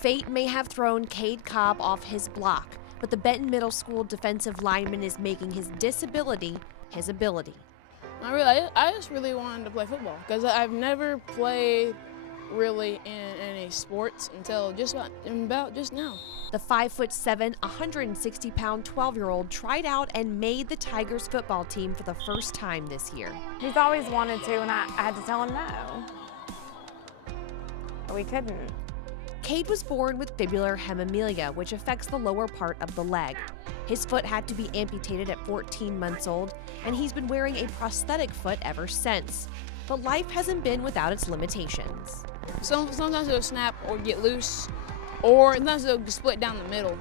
Fate may have thrown Kade Cobb off his block, but the Benton Middle School defensive lineman is making his disability his ability. I just really wanted to play football because I've never played really in any sports until about just now. The 5'7", 160-pound 12-year-old tried out and made the Tigers football team for the first time this year. He's always wanted to, and I had to tell him no. But we couldn't. Kade was born with fibular hemimelia, which affects the lower part of the leg. His foot had to be amputated at 14 months old, and he's been wearing a prosthetic foot ever since. But life hasn't been without its limitations. Sometimes it'll snap or get loose, or sometimes it'll split down the middle.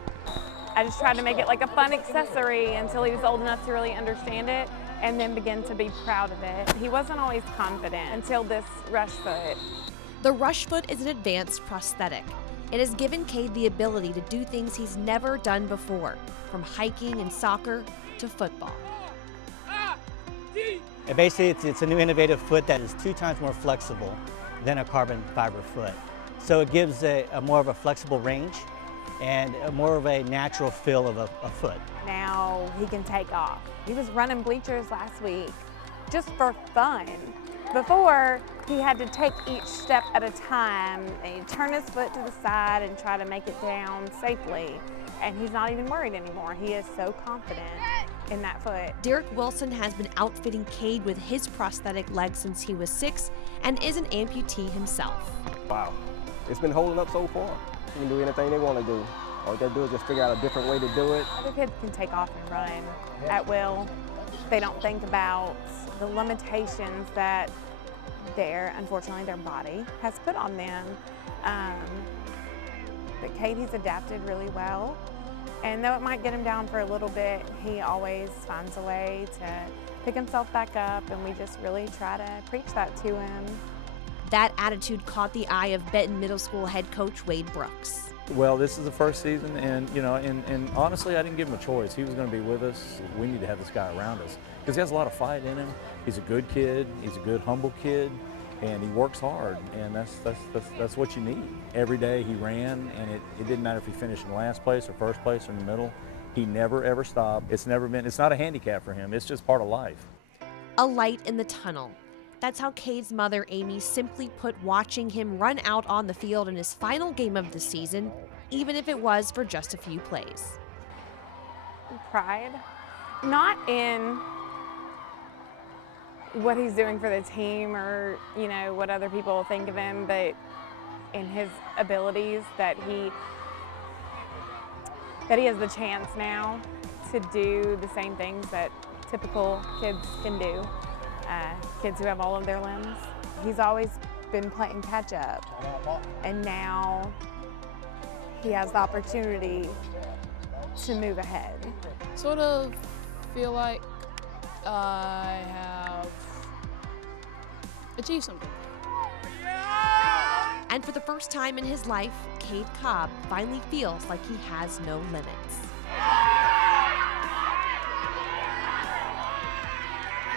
I just tried to make it like a fun accessory until he was old enough to really understand it and then begin to be proud of it. He wasn't always confident until this rush foot. The rush foot is an advanced prosthetic. It has given Kade the ability to do things he's never done before, from hiking and soccer to football. And basically, it's a new innovative foot that is 2 times more flexible than a carbon fiber foot. So it gives a more of a flexible range and more of a natural feel of a foot. Now he can take off. He was running bleachers last week just for fun. Before, he had to take each step at a time, and he'd turn his foot to the side and try to make it down safely. And he's not even worried anymore. He is so confident in that foot. Derek Wilson has been outfitting Kade with his prosthetic leg since he was 6 and is an amputee himself. Wow, it's been holding up so far. You can do anything they want to do. All they do is just figure out a different way to do it. Other kids can take off and run at will. They don't think about the limitations that unfortunately, their body has put on them. But Kade, he's adapted really well. And though it might get him down for a little bit, he always finds a way to pick himself back up, and we just really try to preach that to him. That attitude caught the eye of Benton Middle School head coach Wade Brooks. Well, this is the first season, and and honestly, I didn't give him a choice. He was going to be with us. We need to have this guy around us because he has a lot of fight in him. He's a good kid. He's a good, humble kid, and he works hard. And that's what you need. Every day he ran, and it didn't matter if he finished in last place or first place or in the middle. He never ever stopped. It's not a handicap for him. It's just part of life. A light in the tunnel. That's how Kade's mother, Amy, simply put watching him run out on the field in his final game of the season, even if it was for just a few plays. Pride, not in what he's doing for the team or, what other people think of him, but in his abilities that he has the chance now to do the same things that typical kids can do. Kids who have all of their limbs. He's always been playing catch up, and now he has the opportunity to move ahead. Sort of feel like I have achieved something. And for the first time in his life, Kade Cobb finally feels like he has no limits.